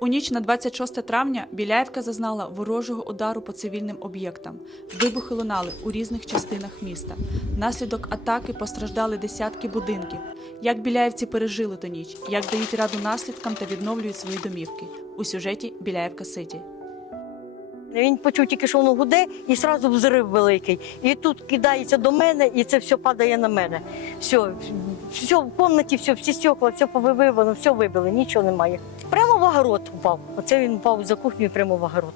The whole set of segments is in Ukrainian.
У ніч на 26 травня Біляєвка зазнала ворожого удару по цивільним об'єктам. Вибухи лунали у різних частинах міста. Внаслідок атаки постраждали десятки будинків. Як біляєвці пережили ту ніч, як дають раду наслідкам та відновлюють свої домівки у сюжеті Біляєвка Ситі. Він почув тільки, що воно гуде, і одразу взрив великий. І тут кидається до мене, і це все падає на мене. Все, все в кімнаті, все, всі стекла, все повибивано, все вибили, нічого немає. В огород впав. Оце він впав за кухню прямо в огород.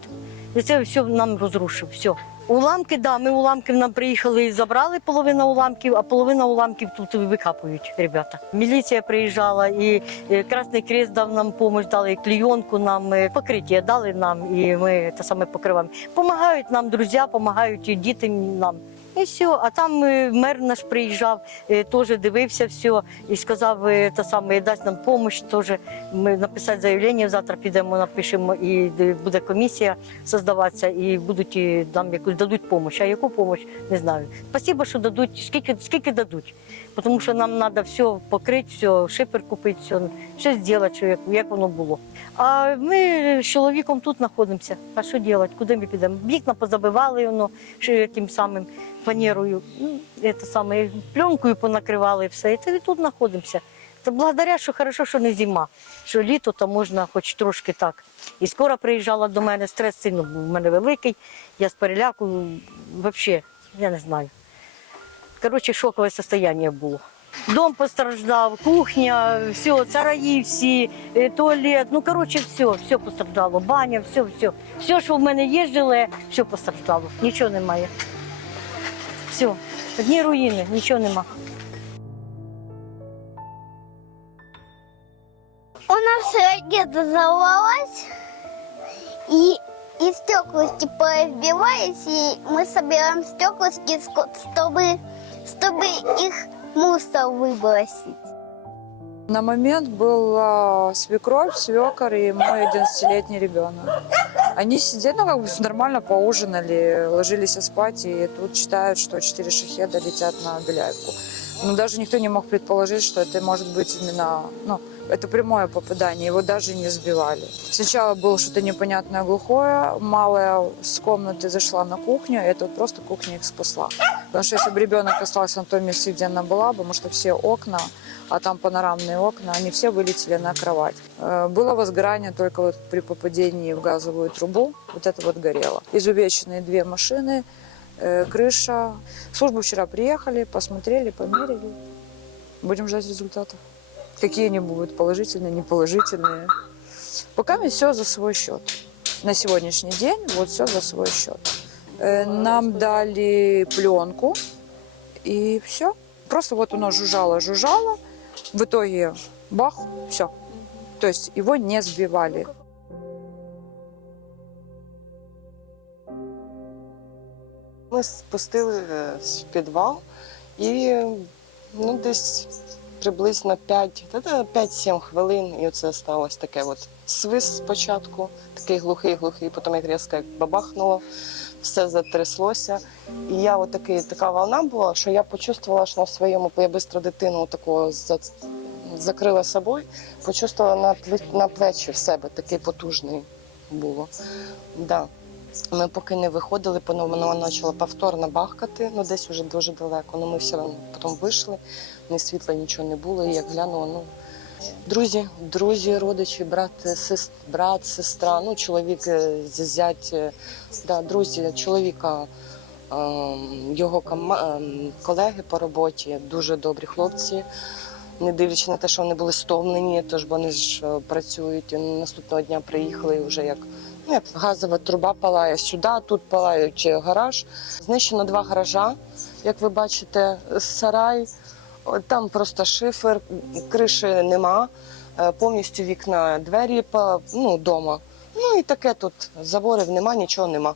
І це все нам розрушив. Все. Уламки, да, ми уламків нам приїхали і забрали половину уламків, а половина уламків тут викапують ребята. Міліція приїжджала, і е, Красний Крест дав нам допомогу, дали клійонку нам, е, покриття дали нам, і ми те саме покриваємо. Помагають нам друзі, допомагають і діти нам. І все. А там е, мер наш приїжджав, е, теж дивився все і сказав, е, те саме дасть нам допомогу. Теж ми написати заявлення. Завтра підемо, напишемо, і буде комісія создаватися, і будуть нам якусь дадуть допомогу. А яку допомогу, не знаю. Спасибо, що дадуть, скільки, скільки дадуть. Тому що нам треба все покрити, все, шипер купити, все, все зробити, що як, як воно було. А ми з чоловіком тут знаходимося. А що робити? Куди ми підемо? Вікна позабивали воно тим самим фанерою, ну, це саме, пленкою понакривали все. І це тут знаходимося. Це благодаря, що хорошо, що не зима, що літо, то можна хоч трошки так. І скоро приїжджала до мене, стрес сильно був у мене великий. Я з переляку, взагалі, я не знаю. Коротше, шокове состояние було. Дом постраждав, кухня, все, цараї всі, е, туалет. Ну, коротше, все, все постраждало. Баня, все, все. Все, що в мене є, жиле, все постраждало. Нічого немає. Все, одні руїни, нічого нема. У нас ракета взорвалась, и, и стеклышки поразбивались, и мы собираем стеклышки, ско- чтобы, чтобы их в мусор выбросить. На момент был а, свекровь, свекор и мой 11-летний ребенок. Они сидели, ну, как бы нормально поужинали, ложились спать, и тут считают, что четыре шахеда летят на Беляевку. Но даже никто не мог предположить, что это может быть именно, ну, это прямое попадание, его даже не сбивали. Сначала было что-то непонятное глухое, малая с комнаты зашла на кухню, и это вот просто кухня их спасла. Потому что если бы ребенок остался на том месте, где она была, потому что все окна, а там панорамные окна, они все вылетели на кровать. Э, Было возгорание только вот при попадении в газовую трубу, вот это вот горело. Изувеченные две машины, э, крыша. Службы вчера приехали, посмотрели, померили. Будем ждать результатов. Какие они будут, положительные, неположительные. Пока все за свой счет. На сегодняшний день вот все за свой счет. Э, Нам дали пленку, и все. Просто вот оно жужжало, жужжало. В итоге бах, все. То есть его не сбивали. Ми спустили е, в підвал і ну, десь приблизно 5, та, та 5-7 хвилин, і оце сталося таке от свист спочатку, такий глухий-глухий, потім як різко як бабахнуло, все затряслося. І я от такий, така волна була, що я почувствувала, що на своєму, я швидко дитину такого за, закрила собою, почувствувала на, на плечі в себе, такий потужний було. Да. Ми поки не виходили, воно почало повторно бахкати, ну десь вже дуже далеко. Ну ми все одно потім вийшли, ні світла, нічого не було. І як глянула, ну друзі, друзі, родичі, брат, сес, брат, сестра, ну чоловік, е, зять, е, да, друзі, чоловіка. ем, Його ем, колеги по роботі дуже добрі хлопці, не дивлячись на те, що вони були стомлені, тож вони ж е, працюють. І наступного дня приїхали вже як Ну, як газова труба палає сюди, тут палають гараж. Знищено два гаража, як ви бачите, сарай. Там просто шифер, криші нема, е, повністю вікна, двері ну, дома. Ну і таке тут заборів нема, нічого нема.